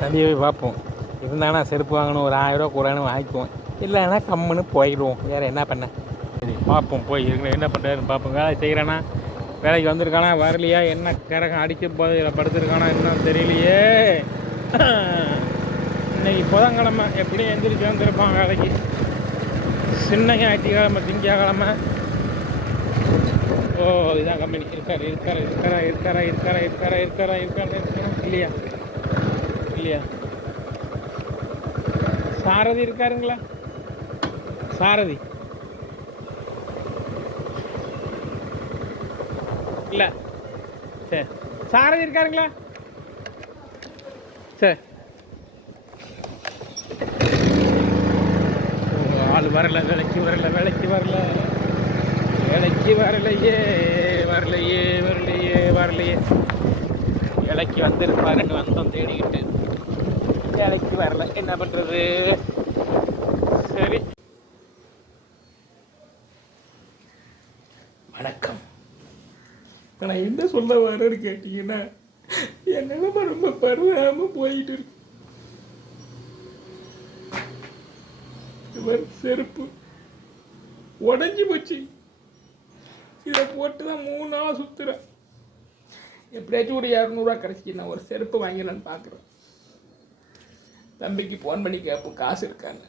தம்பியை போய் பார்ப்போம். இருந்தாங்கன்னா செருப்பு வாங்கணும், ஒரு 1000 ரூபா கூடன்னு வாங்கிக்குவோம். இல்லைன்னா கம்முன்னு போயிடுவோம். வேறு என்ன பண்ண? சரி பார்ப்போம், போய் என்ன பண்ணுறாருன்னு பார்ப்போம். வேலை செய்கிறேன்னா வேலைக்கு வந்திருக்கானா வரலையா, என்ன கரகம் அடிக்க போதில் படுத்துருக்கானா இன்னும் தெரியலையே. இன்னைக்கு புதன்கிழமை எப்படியும் எந்திரிச்சு வந்திருப்பான் வேலைக்கு. சின்ன ஞாயிற்றுக்கிழமை திங்கக்கிழமை. ஓ இதுதான் கம்பெனி. இருக்காரா இல்லையா இல்லையா? சாரதி இருக்காருங்களா? சாரதி இல்லை, சரி. சாரதி இருக்காருங்களா? சரி, ஆள் வரல, வேலைக்கு வரலையே வேலைக்கு வந்திருப்பாருன்னு வந்தோம் தேடிக்கிட்டு. வேலைக்கு வரல, என்ன பண்ணுறது? சரி, வணக்கம். நான் என்ன சொல்ல வரேன்னு கேட்டீங்கன்னா, என் நிலைமை ரொம்ப பருவாமல் போயிட்டு இருக்கு. இவர் செருப்பு உடஞ்சி போச்சு. இதை போட்டு தான் 3 நாளாக சுற்றுறேன். எப்படியாச்சும் ஒரு 200 ரூபா கிடச்சி நான் ஒரு செருப்பு வாங்கிடலான்னு பார்க்குறேன். தம்பிக்கு ஃபோன் பண்ணி கேட்போம் காசு இருக்கான்னு.